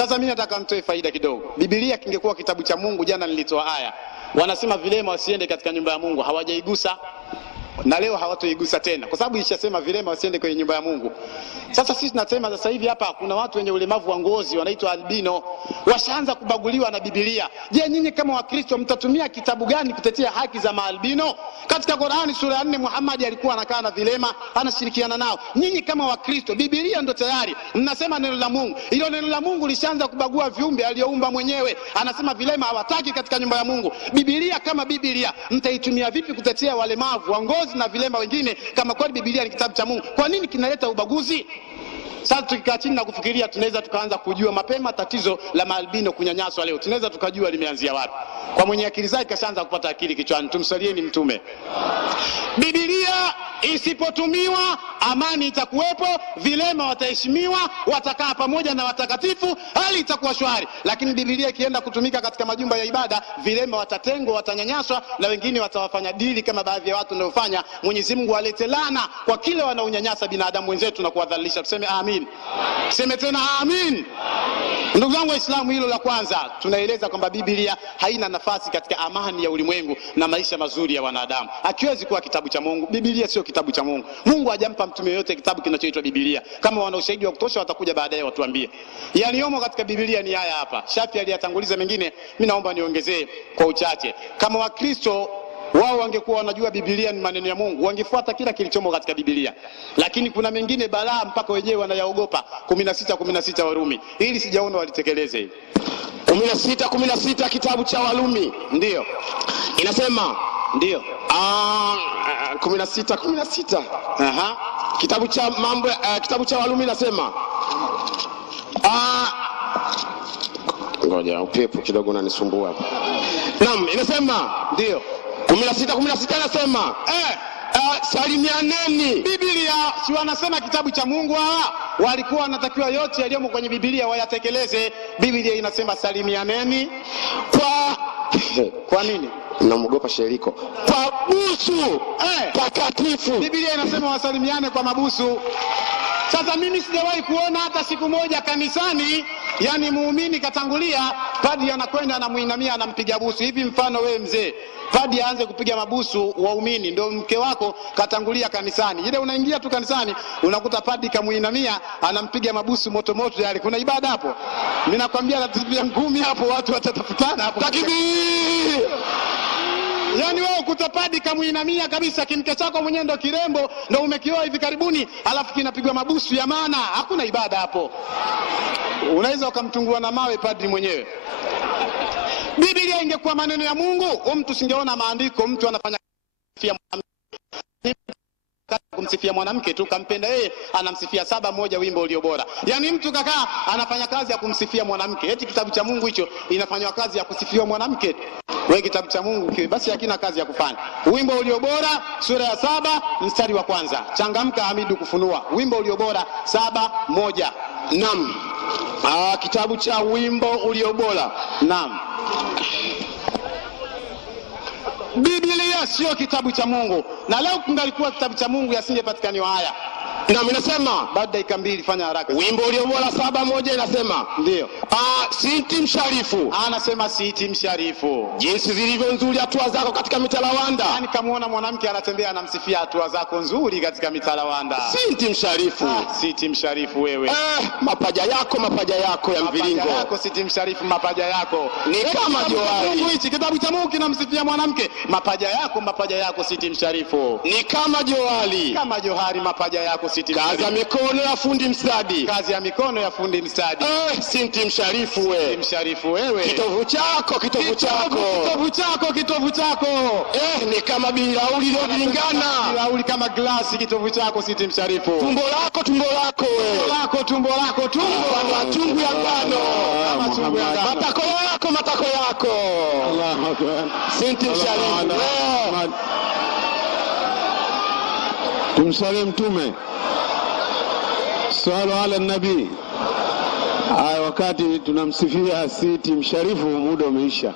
Sasa mimi nataka nitoe faida kidogo. Biblia kingekuwa kitabu cha Mungu, jana nilitoa aya. Wanasema vilema wasiende katika nyumba ya Mungu, hawajaigusa. Na leo hawatoigusa tena kwa sababu ishasema vilema wasiende kwenye nyumba ya Mungu. Sasa sisi tunasema sasa hivi hapa kuna watu wenye ulemavu wa ngozi wanaitwa albino, washaanza kubaguliwa na Biblia. Je, nyinyi kama Wakristo mtatumia kitabu gani kutetea haki za maalbino? Katika Qur'ani sura ya 4 Muhammad alikuwa anakaa na vilema, anashirikiana nao. Nyinyi kama Wakristo, Biblia ndo tayari mnasema neno la Mungu. Hilo neno la Mungu lishaanza kubagua viumbe aliyoumba mwenyewe. Anasema vilema hawataki katika nyumba ya Mungu. Biblia kama Biblia mtaitumia vipi kutetea walemavu wa ngozi na vilema wengine kama kweli Biblia ni kitabu cha Mungu? Kwa nini kinaleta ubaguzi? Sasa tukikaa chini na kufikiria, tunaweza tukaanza kujua mapema tatizo la maalbino kunyanyaswa leo. Tunaweza tukajua limeanzia wapi. Kwa mwenye akili zake kashaanza kupata akili kichwani. Tumsalieni mtume. Biblia isipotumiwa, amani itakuwepo, vilema wataheshimiwa, watakaa pamoja na watakatifu, hali itakuwa shwari. Lakini Biblia ikienda kutumika katika majumba ya ibada, vilema watatengwa, watanyanyaswa, na wengine watawafanya dili kama baadhi ya watu wanaofanya. Mwenyezi Mungu alete laana kwa kile wanaonyanyasa binadamu wenzetu na kuwadhalilisha. Tuseme amin. Tuseme tena amin. Ndugu zangu Waislamu, hilo la kwanza. Tunaeleza kwamba Biblia haina nafasi katika amani ya ulimwengu na maisha mazuri ya wanadamu. Hakiwezi kuwa kitabu cha Mungu. Biblia sio kitabu cha Mungu. Mungu hajampa mtume yote kitabu kinachoitwa Biblia. Kama wana ushahidi wa kutosha watakuja baadaye watuambie. Yaliyomo katika Biblia ni haya hapa. Shafi aliyatanguliza mengine, mimi naomba niongezee kwa uchache. Kama Wakristo wao wangekuwa wanajua Biblia ni maneno ya Mungu, wangefuata kila kilichomo katika Biblia. Lakini kuna mengine balaa mpaka wenyewe wanayaogopa. 16:16 Warumi. Hili sijaona walitekeleze hili. 16:16 kitabu cha Warumi. Ndio. Inasema ndio. 16:16. Aha. Kitabu cha mambo kitabu cha Warumi inasema ngoja upepo kidogo unanisumbua hapa. Naam, inasema ndio. 16:16 inasema salimianeni. Biblia si wanasema kitabu cha Mungu hawa? Walikuwa wanatakiwa yote yaliyomo kwenye Biblia wayatekeleze. Biblia inasema salimianeni kwa nini? Namuogopa Sheriko. Kwa busu takatifu. Biblia inasema wasalimiane kwa mabusu. Sasa mimi sijawahi kuona hata siku moja kanisani, yani muumini katangulia, padi anakwenda anamuinamia anampiga busu. Hivi mfano wewe mzee, padi aanze kupiga mabusu waumini, ndio mke wako katangulia kanisani. Ile unaingia tu kanisani unakuta padi kamuinamia anampiga mabusu moto moto, yale kuna ibada hapo? Mimi nakwambia natupia ngumi hapo, watu watatafutana hapo. Takbir! Yani wewe kutapadi kamuinamia kabisa, kimke chako mwenyewe ndo kirembo, ndo umekioa hivi karibuni, alafu kinapigwa mabusu ya maana. Hakuna ibada hapo. Unaweza ukamtungua na mawe padri mwenyewe. Biblia ingekuwa maneno ya Mungu, mtu singeona maandiko mtu anafanya kumsifia mwanamke tu, kampenda yeye anamsifia 7 wimbo ulio bora. Yani mtu kakaa anafanya kazi ya kumsifia mwanamke. Eti kitabu cha Mungu hicho inafanywa kazi ya kusifiwa mwanamke. Wewe kitabu cha Mungu basi hakina kazi ya kufanya. Wimbo ulio bora sura ya 7 mstari wa 1. Changamka Hamidu kufunua. Wimbo ulio bora 7:1. Naam. Kitabu cha wimbo ulio bora. Naam. Biblia sio kitabu cha Mungu. Na leo kungalikuwa kitabu cha Mungu yasingepatikaniwa haya. Na minasema baada dakika 2 fanya haraka. Wimbo ulio bora 7:1 inasema ndio. Siti msharifu. Anasema siti msharifu. Jinsi zilivyo nzuri hatua zako katika mitalawanda. Yani kamuona mwanamke anatembea anamsifia hatua zako nzuri katika mitalawanda. Siti msharifu. Siti msharifu wewe. Mapaja yako ya mviringo. Mapaja yako siti msharifu, mapaja yako. Ni kama johari. Hichi kitabu cha Mungu kinamsifia mwanamke. Mapaja yako siti msharifu. Ni kama johari. Kama johari mapaja yako siti msharifu. Kazi ya mikono ya fundi mstadi. Kazi ya mikono ya fundi mstadi. Siti msharifu wewe. Siti msharifu wewe. Kitovu chako. Kitovu chako. Ni kama bilauri iliyolingana. Bilauri kama glasi, kitovu chako siti msharifu. Tumbo lako wewe. Tumbo lako. Chungu ya ngano. Matako yako. Allahu Akbar. Siti msharifu. Tumsalie mtume. Swali ala nabii. Wakati tunamsifia siti msharifu, muda umeisha.